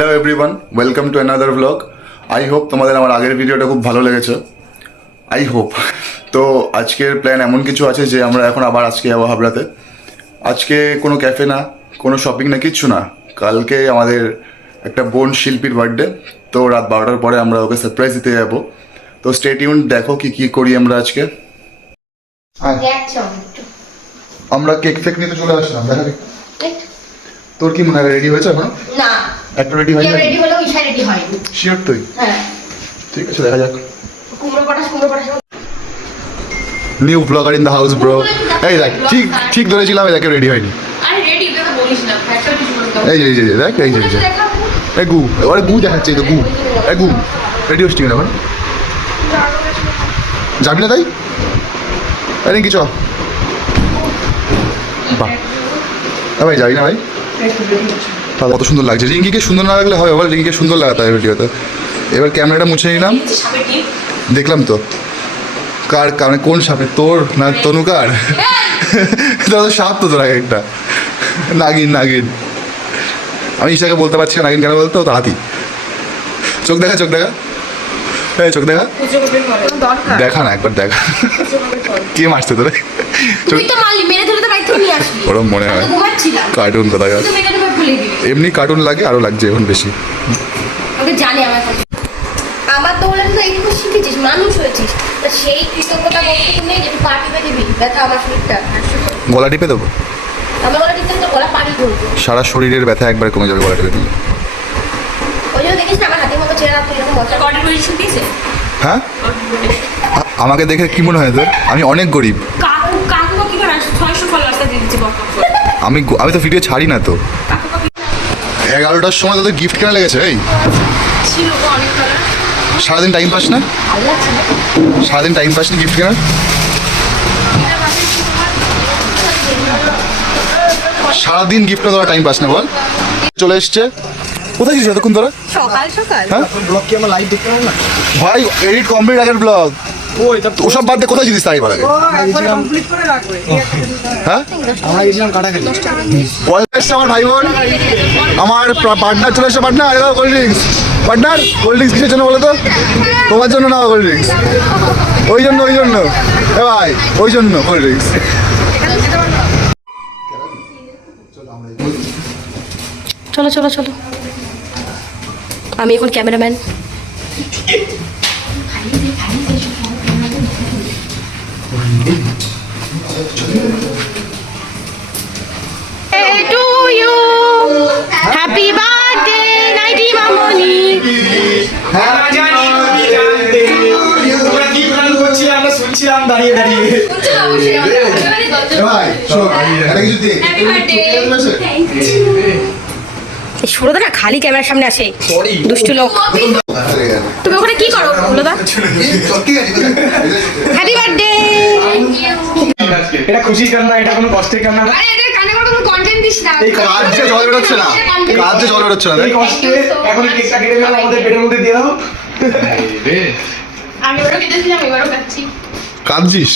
Hello everyone, welcome to another blog. I hope তোমাদের আমার আগের ভিডিওটা খুব ভালো লেগেছে। I hope. তো আজকের প্ল্যান এমন কিছু আছে যে আমরা এখন আবার আজকে যাবো হাবড়াতে। আজকে কোনো ক্যাফে না, কোনো শপিং না, কিচ্ছু না। কালকে আমাদের একটা বোন শিল্পীর বার্থডে, তো রাত 12টার পরে আমরা ওকে সারপ্রাইজ দিতে যাবো। তো স্টে টিউন, দেখো কি কি করি আমরা আজকে। আমরা কেক ফেক নিতে চলে আসলাম। দেখা তোর কি মনে হয় রেডি হয়েছে এখন? না, একটা রেডি হয়নি। রেডি হলো ওই রেডি হয়নি। শিওর তুই? হ্যাঁ ঠিক আছে, দেখা যাক। কুমড়ো পাঠাস new blogger in the house bro. এই দেখ, ঠিক ঠিক ধরেছিলাম, এই দেখে রেডি হয়নি। আরে রেডি তো বলিস না, ফ্যাক্টরি কিছু বলতে হবে। এই যে দেখ, এই যে এই গু, ওরে গু দেখাচ্ছে, এই তো গু, এই গু রেডি হচ্ছি না এখন। যাবি না তাই? আরে কি চ বাহ, ভাই যাবি না ভাই? তাহলে কত সুন্দর লাগছে। রিঙ্কিকে সুন্দর না লাগলে হবে বল? রিঙ্কিকে সুন্দর লাগাতে হয় ভিডিওতে। এবার ক্যামেরাটা মুছে নিলাম। দেখলাম তো কার কারণে কোন সাপে, তোর না তনুকার? তোর সাপ তো, তোর আগে একটা নাগিন। আমি ঈশাকে বলতে পারছি না নাগিন কেন বলতো, তো হাতি। চোখ দেখা এই চোখ দেখা না, একবার দেখা। কে মারছে তোরে? তুই তো মারলি, মেরে ধরে তো বাইরে নিয়ে আসলি। ওরম মনে হয় কার্টুন কথা। তুই তো মেরে ধরে ফেলে দিবি। এমনি কার্টুন লাগে, আরো লাগছে এখন বেশি। ওকে জানি আমার তো বলে তো একটু শিখেছিস, মানুষ হয়েছিস, তা সেই কৃতজ্ঞতা বলতে নেই যে তুই পা টিপে দিবি। ব্যথা আমার শরীরটা, গলা টিপে দেবো? আমার গলা টিপতে তো গলা পাড়ি ধরবো। সারা শরীরের ব্যথা একবার কমে যাবে গলা টিপে দিলে। ওই জন্য দেখিস না আমার হাতের মতো ছেড়ে রাখতে এরকম মজা কটি পজিশন দিয়েছে। হ্যাঁ, আমাকে দেখে কি মনে হয় তোর? আমি অনেক গরিব। কাকু কি করে 600 ফলোয়ার্স দিয়েছি বক। আমি তো ভিডিও ছাড়ি না তো। 11টার সময় তোদের গিফট কেনা লেগেছে? এই ছিল অনেক কালার। সারাদিন টাইম পাস না? সারাদিন টাইম পাস না গিফট কেনার? সারাদিন গিফট কেনা তোরা টাইম পাস না বল? চলে এসছে। কোথায় ছিলিস এতক্ষণ তোরা? সকাল হ্যাঁ, ব্লগ কি আমরা লাইভ দেখতে পাবো না? ভাই এডিট কমপ্লিট আগের ব্লগ। ওসব বাদ দিয়ে কোথায় ছিলিস তাই বলে? হ্যাঁ, আমরা গেছিলাম কাটাখালি। এসছে আমার ভাই বোন, আমার পার্টনার চলে এসছে। Partner cold drinks. Partner cold drinks কিসের জন্য বলো তো? তোমার জন্য না কোল্ড ড্রিঙ্কস, ওই জন্য এ ভাই, ওই জন্য কোল্ড ড্রিঙ্কস। চলো আমি এখন cameraman. To you, happy birthday, Nighty Mamoni. আমরা শুনছিলাম দাঁড়িয়ে সুরদা না খালি ক্যামেরার সামনে আসে, দুষ্টু লোক। তুমি ওখানে কি করো সুরদা? Happy birthday. এটা খুশির কান্না, এটা কোনো কষ্টের কান্না না। আরে এদের কানে কোনো কন্টেন্ট দিস না। এই কাজে জল বেরোচ্ছে না, এই কষ্টে এখন কেকটা কেটে গেল, আমাদের পেটের মধ্যে দিয়ে দাও। আমি ওরা কেটেছিলাম, এবারও কাটছি। কাঁদছিস?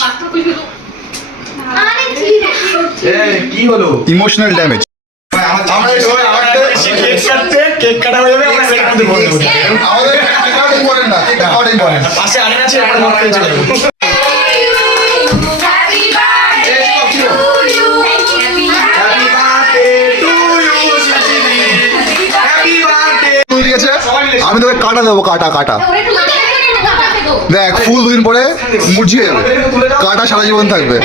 আরে ঠিক আছে। কি হলো? Emotional damage. কেক কাটা হয়ে যাবে, আমরা সেকেন্ড মধ্যে বলবো। আমাদের কেকটা ইম্পর্টেন্ট না, কেকটা খাওয়াটা ইম্পর্টেন্ট। পাশে আরেকটা আছে, আমরা মত করে চলে যাবো। Happy birthday to you. Happy Happy birthday to you, Shishiri. Happy birthday. ঠিক আছে, আমি তোকে কাটা দেবো, কাটা ওরে একটু কাটা দে। দেখ, ফুল দুদিন পরে মুরঝিয়ে যাবে, কাটা সারা জীবন থাকবে।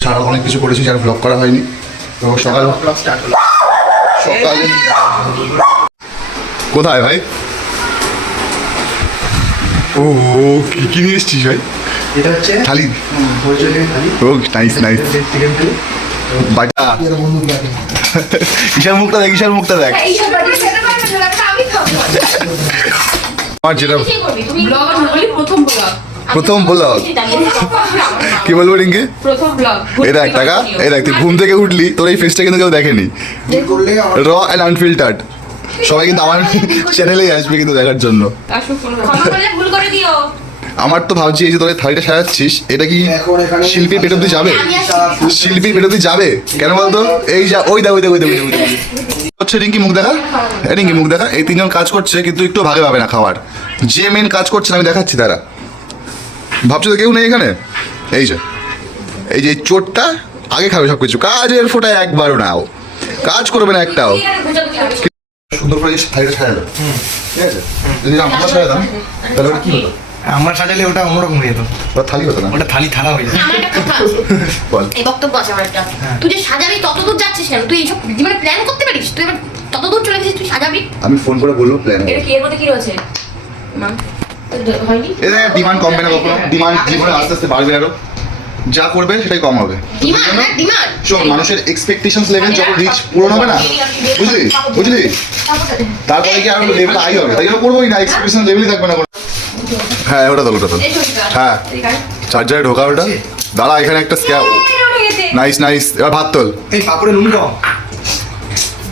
সারা অনেক কিছু করেছি যার ব্লগ করা হয়নি, তো সকালে কোথায় ভাই? ও কি নিয়ে এসছিস ভাই? এটা হচ্ছে থালি। ও নাইস বাটা। ঈশার মুখটা দেখ। আমার যেটা প্রথম ব্লগ, কি বলবো রিঙ্কি? এই দেখ টাকা, এই দেখ তুই ঘুম থেকে উঠলি, তোর এই ফেসটা কিন্তু কেউ দেখেনি। র অ্যান্ড আনফিল্টার্ড। সবাই কিন্তু আমার চ্যানেলেই আসবে কিন্তু দেখার জন্য। ভুল করে দিও। আমার তো ভাবছি এই যে তোর এই থালিটা সাজাচ্ছিস, এটা কি এখন এখানে শিল্পীর পেট অব্দি যাবে? আমি আসছি। শিল্পীর পেট অব্দি যাবে কেন বলতো? এই যা ওই দা হচ্ছে রিঙ্কি মুখ দেখা, এই রিঙ্কি মুখ দেখা। এই তিনজন কাজ করছে কিন্তু একটু ভাগে পাবে না খাবার। যে মেন কাজ করছে আমি দেখাচ্ছি তারা। ভাবছো তো কেউ নেই এখানে? এই যে এই যে চোরটা আগে খাবে সব কিছু, কাজের ফোটায় একবারও নাও, কাজ করবে না একটাও। সুন্দর করে থালিটা সাজালো, ঠিক আছে? যদি আমরা সাজাতাম তাহলে ওটা কি হতো? আমরা সাজালে ওটা অন্যরকম হয়ে যেত, ওটা থালি হতো না। ওটা থালা হয়ে যেত। আমার একটা কথা আছে। বল। এই বক্তব্য আছে আমার একটা। তুই যে সাজাবি ততদূর যাচ্ছিস কেন? তুই এইসব জীবনে প্ল্যান করতে পারিস? তুই এবার ততদূর চলে গেছিস, তুই সাজাবি। আমি ফোন করে বলবো প্ল্যান। এটা কি এর মধ্যে কি রয়েছে? মা, তোর হয়নি? এদের ডিমান্ড কমবে না কখনো, ডিমান্ড জীবনে আস্তে আস্তে বাড়বে আরো। যা করবে সেটাই কম হবে। ডিমান্ড না ডিমান্ড। শোন, মানুষের এক্সপেকটেশনস লেভেল যখন রিচ পূরণ হবে না, বুঝলি বুঝলি, তারপরে কি আরো লেভেল হাই হবে। তাই জন্য করবোই না, এক্সপেকটেশন লেভেলই থাকবে না কোনো। হ্যাঁ ওটা তোল, ওটা তোল। হ্যাঁ চার্জারে ঢোকা ওটা। দাঁড়া এখানে একটা স্ক্যাম। নাইস নাইস, এবার ভাত তোল। এই পাপড়ে নুন কম।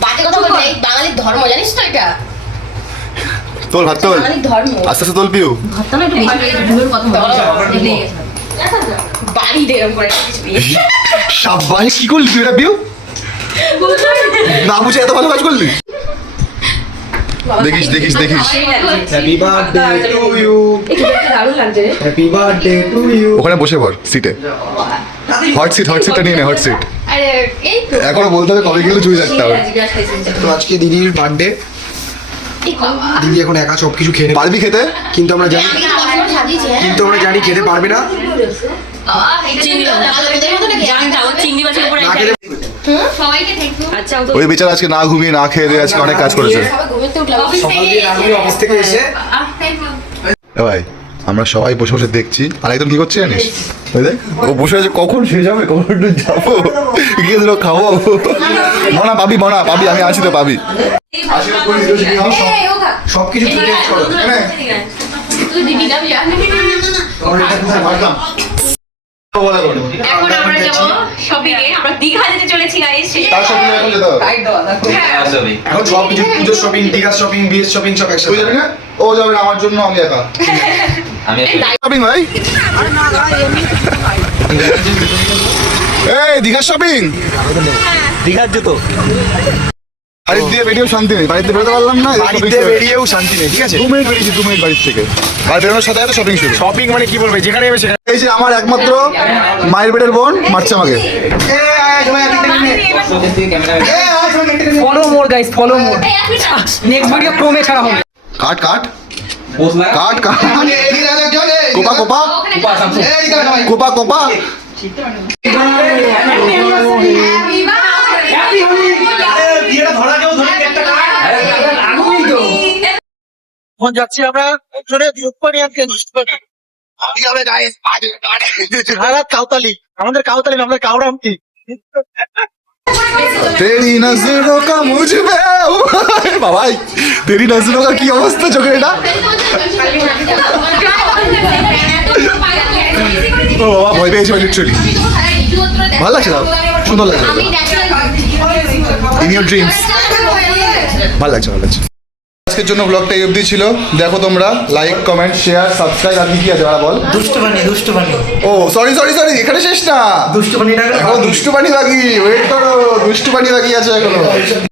বাজে কথা বলবি না, এই বাঙালির ধর্ম জানিস তো এটা? তোল ভাত তোল, বাঙালির ধর্ম। আস্তে আস্তে তোল পিউ। ভাতটা না একটু বেশি হয়ে গেছে, ভুলের কথা বলে। বাড়ি দে এরকম করে কিছু দিয়ে। সাব্বাস, কি করলি তুই এটা পিউ? না বুঝে এত ভালো কাজ করলি। দেখিস দেখিস দেখিস, হ্যাপি বার্থডে টু ইউ, দারুণ লাগছে রে। Happy birthday to you. ওখানে বসে পড় সিটে। হট সিটটা নিয়ে নে, হট সিট। আরে এই তো এখনো বলতে হবে কবে গেলে চুই থাকতে হবে। তো আজকে দিদির বার্থডে, এই বাবা। দিদি এখন একা সব কিছু খেয়ে নেবে। পারবি খেতে? কিন্তু আমরা জানি, আমি কিন্তু কখনো সাজিয়েছি, হ্যাঁ? কিন্তু আমরা জানি খেতে পারবে না। চিংড়ি চিংড়ি মাছের উপরে না খেলে সবাইকে থ্যাংক ইউ। আচ্ছা ও তো ওই বেচারা আজকে না ঘুমিয়ে না খেয়ে দিয়ে আজকে অনেক কাজ করেছে। সবাই ঘুমিয়ে উঠলাম। সকাল দিয়ে রান্না অফিস থেকে এসে এ ভাই, আমরা সবাই বসে বসে দেখছি, আর একদম কি করছে জানিস? ওই দেখ, ও বসে আছে কখন শেষ হবে, কখন একটু যাবো, গিয়ে ধরো খাবো। মনা পাবি, মনা পাবি, আমি আছি তো পাবি। এই ও খা। সবকিছু টেস্ট করো। তুই দিবি না বিয়া। এখন আমরা যাবো শপিং এ। আমরা দীঘা যেতে চলেছি গাইস। তার সাথে এখন যেতে হবে। এখন সব কিছু পুজোর শপিং, দীঘার শপিং, বিয়ের শপিং সব তুই একসাথে। যাবি না? ও যাবে না, আমার জন্য আমি একা। শপিং ভাই, এই দীঘার শপিং। দীঘার জুতো বাড়ির দিয়ে বেরিয়েও শান্তি নেই, বাড়িতে বেরোতে পারলাম না। বাড়িতে বেরিয়েও শান্তি নেই, ঠিক আছে? 2 মিনিট বেরিয়েছি, 2 মিনিট বাড়ির থেকে। আর বেরোনোর সাথে সাথে শপিং শুরু। শপিং মানে কি বলবে, যেখানে যাবে সেখানে। এই যে আমার একমাত্র মায়ের পেটের বোন মারছে আমাকে। ফলো মোর গাইস, ফলো মোর। এই এক মিনিট। নেক্সট ভিডিও ক্রোমে ছাড়া হবে। কাট কাট কাট কাট, কোপা কোপা কোপা কোপা। এখন যাচ্ছি আমরা একজনে ইউক্রেনিয়ানকে কাউতালি, আমাদের কাউতালি না, আমাদের কাউরামতি। তেরি নজরোं का मुझ पे বাবাই, তেরি নজরোं का কি অবস্থা চোখে এটা। ও বাবা ভয় পেয়েছি লিটারালি। ভালো লাগছে না? সুন্দর লাগছে। আমি ন্যাচারাল ইন ইউর ড্রিমস। ভালো লাগছে, ভালো লাগছে। আজকের জন্য ব্লগটা এই অবধি ছিল। দেখো তোমরা লাইক কমেন্ট শেয়ার সাবস্ক্রাইব আর কি আছে ওরা বল। দুষ্টু বানি ও সরি সরি সরি, এখানে শেষ না, দুষ্টু বানি এখনো দুষ্টু বানি বাকি। ওয়েট করো, দুষ্টু বানি বাকি আছে এখনো।